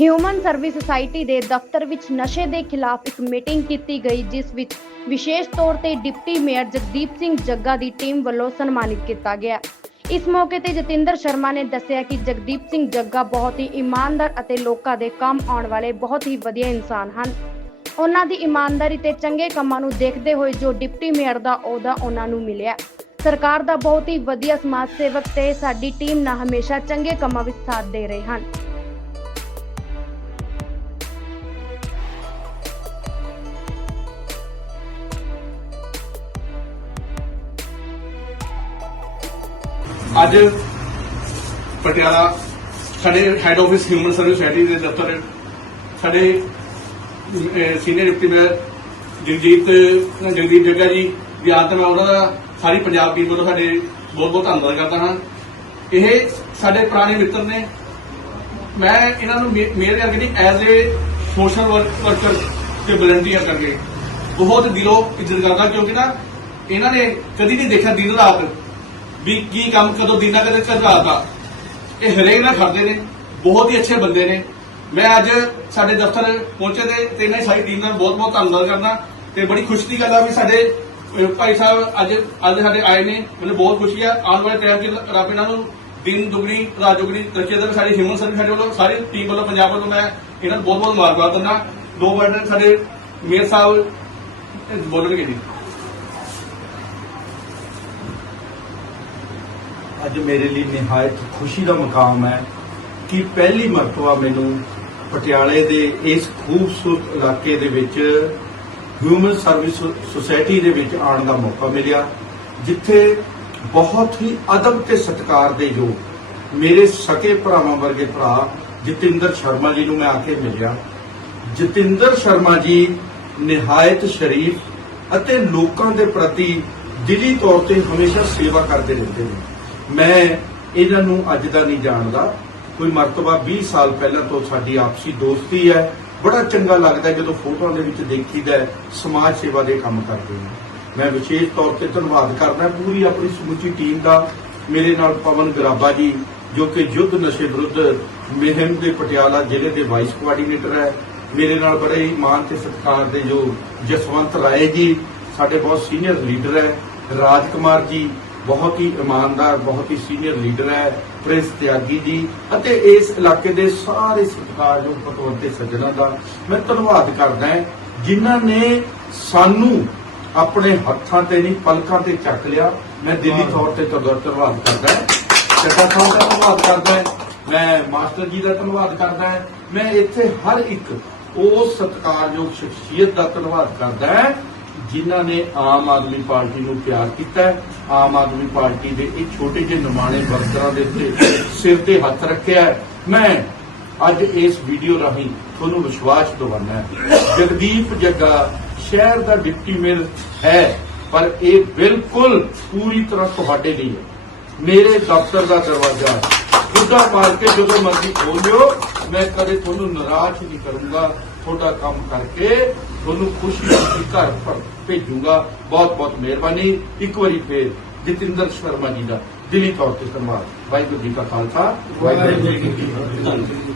Human service society ਦੇ ਦਫ਼ਤਰ ਵਿੱਚ ਨਸ਼ੇ ਦੇ ਖਿਲਾਫ ਇੱਕ ਮੀਟਿੰਗ ਕੀਤੀ ਗਈ, ਜਿਸ ਵਿੱਚ ਵਿਸ਼ੇਸ਼ ਤੌਰ ਤੇ ਡਿਪਟੀ ਮੇਅਰ ਜਗਦੀਪ ਸਿੰਘ ਜੱਗਾ ਦੀ ਟੀਮ ਵੱਲੋਂ ਸਨਮਾਨਿਤ ਕੀਤਾ ਗਿਆ। ਇਸ ਮੌਕੇ ਤੇ ਜਤਿੰਦਰ ਸ਼ਰਮਾ ਨੇ ਦੱਸਿਆ ਕਿ ਜਗਦੀਪ ਸਿੰਘ ਜੱਗਾ ਬਹੁਤ ਹੀ ਇਮਾਨਦਾਰ ਅਤੇ ਲੋਕਾਂ ਦੇ ਕੰਮ ਆਉਣ ਵਾਲੇ ਬਹੁਤ ਹੀ ਵਧੀਆ ਇਨਸਾਨ ਹਨ। ਉਹਨਾਂ ਦੀ ਇਮਾਨਦਾਰੀ ਤੇ ਚੰਗੇ ਕੰਮਾਂ ਨੂੰ ਦੇਖਦੇ ਹੋਏ ਜੋ ਡਿਪਟੀ ਮੇਅਰ ਦਾ ਅਹੁਦਾ ਉਹਨਾਂ ਨੂੰ ਮਿਲਿਆ। ਸਰਕਾਰ ਦਾ ਬਹੁਤ ਹੀ ਵਧੀਆ ਸਮਾਜ ਸੇਵਕ ਤੇ ਸਾਡੀ ਟੀਮ ਨਾਲ ਹਮੇਸ਼ਾ ਚੰਗੇ ਕੰਮਾਂ ਵਿੱਚ ਸਾਥ ਦੇ ਰਹੇ ਹਨ। ਅੱਜ ਪਟਿਆਲਾ ਸਾਡੇ head office human service society ਦੇ ਦਫ਼ਤਰ ਸਾਡੇ senior deputy mayor Jagjit Jagdeep Jagga ji ਦੀ ਆਦਤ ਮੈਂ ਉਹਨਾਂ ਦਾ ਸਾਰੀ ਪੰਜਾਬ ਟੀਮ ਵੱਲੋਂ ਸਾਡੇ ਬਹੁਤ ਬਹੁਤ ਧੰਨਵਾਦ ਕਰਦਾ ਹਾਂ। ਇਹ ਸਾਡੇ ਪੁਰਾਣੇ ਮਿੱਤਰ ਨੇ। ਮੈਂ ਇਹਨਾਂ ਨੂੰ ਮੇ- ਮੇਰੇ ਅੱਗੇ ਨਹੀਂ ਐਜ਼ ਏ ਸੋਸ਼ਲ ਵਰਕਰ ਤੇ ਵਲੰਟੀਅਰ ਕਰਕੇ ਬਹੁਤ ਦਿਲੋਂ ਇੱਜ਼ਤ ਕਰਦਾ ਕਿਉਂਕਿ ਨਾ ਇਹਨਾਂ ਨੇ ਕਦੀ ਨਹੀਂ ਦੇਖਿਆ ਦਿਨ ਰਾਤ ਵੀ ਕੀ ਕੰਮ ਕਦੋਂ ਦਿਨਾਂ ਕਦੇ ਕਦ ਇਹ ਹਰੇਕ ਨਾਲ ਖੜਦੇ ਨੇ ਬਹੁਤ ਹੀ ਅੱਛੇ ਬੰਦੇ ਨੇ। ਮੈਂ ਅੱਜ ਸਾਡੇ ਦਫ਼ਤਰ ਪਹੁੰਚੇ ਤੇ ਤੇ ਇਹਨਾਂ ਦੀ ਸਾਰੀ ਟੀਮ ਦਾ ਬਹੁਤ ਬਹੁਤ ਧੰਨਵਾਦ ਕਰਦਾ ਤੇ ਬੜੀ ਖੁਸ਼ੀ ਦੀ ਗੱਲ ਆ ਵੀ ਸਾਡੇ ਭਾਈ ਸਾਹਿਬ ਅੱਜ ਅੱਜ ਸਾਡੇ ਆਏ ਨੇ ਮੈਨੂੰ ਬਹੁਤ ਖੁਸ਼ੀ ਆ। ਆਉਣ ਵਾਲੇ ਟਾਈਮ 'ਚ ਰੱਬ ਇਹਨਾਂ ਨੂੰ ਦਿਨ ਦੁਗਣੀ ਰਾਤ ਦੁਗਣੀ ਤਰੱਕੀ ਦੇ ਸਾਡੀ ਹਿਊਮਨ ਸਰਵਿਸ ਸਾਡੇ ਵੱਲੋਂ ਸਾਰੀ ਟੀਮ ਵੱਲੋਂ ਪੰਜਾਬ ਵੱਲੋਂ ਮੈਂ ਇਹਨਾਂ ਨੂੰ ਬਹੁਤ ਬਹੁਤ ਮੁਬਾਰਕਬਾਦ ਦਿੰਦਾ ਦੋ ਵਰਡ ਸਾਡੇ ਮੇਅਰ ਸਾਹਿਬ ਅਹ, ਬੋਲਣਗੇ ਜੀ। ਅੱਜ ਮੇਰੇ ਲਈ ਨਿਹਾਇਤ ਖੁਸ਼ੀ ਦਾ ਮਕਾਮ ਹੈ ਕਿ ਪਹਿਲੀ ਮਰਤਬਾ ਮੈਨੂੰ ਪਟਿਆਲੇ ਦੇ ਇਸ ਖੂਬਸੂਰਤ ਇਲਾਕੇ ਦੇ ਵਿੱਚ ਹਿਊਮਨ ਸਰਵਿਸ ਸੁਸਾਇਟੀ ਦੇ ਵਿੱਚ ਆਉਣ ਦਾ ਮੌਕਾ ਮਿਲਿਆ, ਜਿੱਥੇ ਬਹੁਤ ਹੀ ਅਦਬ ਤੇ ਸਤਿਕਾਰ ਦੇ ਯੋਗ ਮੇਰੇ ਸਕੇ ਭਰਾਵਾਂ ਵਰਗੇ ਭਰਾ ਜਤਿੰਦਰ ਸ਼ਰਮਾ ਜੀ ਨੂੰ ਮੈਂ ਆ ਕੇ ਮਿਲਿਆ। ਜਤਿੰਦਰ ਸ਼ਰਮਾ ਜੀ ਨਿਹਾਇਤ ਸ਼ਰੀਫ ਅਤੇ ਲੋਕਾਂ ਦੇ ਪ੍ਰਤੀ ਦਿਲੀ ਤੌਰ ਤੇ ਹਮੇਸ਼ਾ ਸੇਵਾ ਕਰਦੇ ਰਹਿੰਦੇ ਨੇ। ਮੈਂ ਇਹਨਾਂ ਨੂੰ ਅੱਜ ਦਾ ਨਹੀਂ ਜਾਣਦਾ। ਕੋਈ ਮਰਤਬਾ 20 ਸਾਲ ਪਹਿਲਾਂ ਤੋਂ ਸਾਡੀ ਆਪਸੀ ਦੋਸਤੀ ਹੈ। ਬੜਾ ਚੰਗਾ ਲੱਗਦਾ ਜਦੋਂ ਫੋਟੋਆਂ ਦੇ ਵਿੱਚ ਦੇਖੀਦਾ ਹੈ, ਸਮਾਜ ਸੇਵਾ ਦੇ ਕੰਮ ਕਰਦੇ ਨੇ। ਮੈਂ ਵਿਸ਼ੇਸ਼ ਤੌਰ ਤੇ ਧੰਨਵਾਦ ਕਰਦਾ ਪੂਰੀ ਆਪਣੀ ਸਮੁੱਚੀ ਟੀਮ ਦਾ, ਮੇਰੇ ਨਾਲ ਪਵਨ ਗਰਾਬਾ ਜੀ, ਜੋ ਕਿ ਯੁੱਧ ਨਸ਼ੇ ਵਿਰੁੱਧ ਮੁਹਿੰਮ ਦੇ ਪਟਿਆਲਾ ਜ਼ਿਲ੍ਹੇ ਦੇ ਵਾਈਸ ਕੋਆਰਡੀਨੇਟਰ ਹੈ। ਮੇਰੇ ਨਾਲ ਬੜੇ ਹੀ ਮਾਨ ਤੇ ਸਤਿਕਾਰ ਦੇ ਜੋ ਜਸਵੰਤ ਰਾਏ ਜੀ, ਸਾਡੇ ਬਹੁਤ ਸੀਨੀਅਰ ਲੀਡਰ ਹੈ। ਰਾਜ ਕੁਮਾਰ ਜੀ ਬਹੁਤ ਹੀ ਇਮਾਨਦਾਰ ਬਹੁਤ ਹੀ ਸੀਨੀਅਰ ਲੀਡਰ ਹੈ ਪ੍ਰਿੰਸ ਤਿਆਗੀ ਜੀ ਅਤੇ ਇਸ ਇਲਾਕੇ ਦੇ ਸਾਰੇ ਸਤਿਕਾਰਯੋਗ ਪਤਵੰਤੇ ਸੱਜਣਾਂ ਦਾ ਮੈਂ ਧੰਨਵਾਦ ਕਰਦਾ ਹਾਂ ਜਿਨ੍ਹਾਂ ਨੇ ਸਾਨੂੰ ਆਪਣੇ ਹੱਥਾਂ ਤੇ ਨਹੀਂ ਪਲਕਾਂ ਤੇ ਚੱਕ ਲਿਆ। ਮੈਂ ਦਿਲੀ ਤੌਰ ਤੇ ਤੁਹਾਡਾ ਧੰਨਵਾਦ ਕਰਦਾ ਹਾਂ। ਸਾਹਿਬ ਦਾ ਧੰਨਵਾਦ ਕਰਦਾ ਹਾਂ। ਮੈਂ ਮਾਸਟਰ ਜੀ ਦਾ ਧੰਨਵਾਦ ਕਰਦਾ ਹਾਂ। ਮੈਂ ਇੱਥੇ ਹਰ ਇੱਕ ਉਸ ਸਤਿਕਾਰਯੋਗ ਸ਼ਖਸੀਅਤ ਦਾ ਧੰਨਵਾਦ ਕਰਦਾ ਹਾਂ। ਜਿਨ੍ਹਾਂ ਨੇ ਆਮ ਆਦਮੀ ਪਾਰਟੀ ਨੂੰ ਪਿਆਰ ਕੀਤਾ ਆਮ ਆਦਮੀ ਪਾਰਟੀ ਦੇ ਇਹ ਛੋਟੇ ਜਿਹੇ ਨਮਾਣੇ ਵਰਕਰਾਂ ਦੇ ਉੱਤੇ ਸਿਰ ਤੇ ਹੱਥ ਰੱਖਿਆ ਮੈਂ ਅੱਜ ਇਸ ਵੀਡੀਓ ਰਾਹੀਂ ਤੁਹਾਨੂੰ ਵਿਸ਼ਵਾਸ ਦਿਵਾਉਣਾ ਜਗਦੀਪ ਜੱਗਾ ਸ਼ਹਿਰ ਦਾ ਡਿਪਟੀ ਮੇਅਰ ਹੈ, ਪਰ ਇਹ ਬਿਲਕੁਲ ਪੂਰੀ ਤਰ੍ਹਾਂ ਤੁਹਾਡੇ ਲਈ ਹੈ। ਮੇਰੇ ਦਫ਼ਤਰ ਦਾ ਦਰਵਾਜ਼ਾ ਖੁੱਡਾ ਮਾਰ ਕੇ ਜਦੋਂ ਮਰਜ਼ੀ ਖੋਲਿਓ ਮੈਂ ਕਦੇ ਤੁਹਾਨੂੰ ਨਿਰਾਸ਼ ਨਹੀਂ ਕਰੂੰਗਾ। ਤੁਹਾਡਾ ਕੰਮ ਕਰਕੇ ਤੁਹਾਨੂੰ ਖੁਸ਼ੀ ਖੁਸ਼ੀ ਘਰ ਪਰ ਭੇਜੂੰਗਾ। ਬਹੁਤ ਬਹੁਤ ਮਿਹਰਬਾਨੀ। ਇੱਕ ਵਾਰੀ ਫੇਰ ਜਤਿੰਦਰ ਸ਼ਰਮਾ ਜੀ ਦਾ ਦਿਲੀ ਤੌਰ ਤੇ ਧੰਨਵਾਦ ਵਾਹਿਗੁਰੂ ਜੀ ਕਾ ਖਾਲਸਾ। ਵਾਹਿਗੁਰੂ ਜੀ ਕੀ ਫਤਿਹ।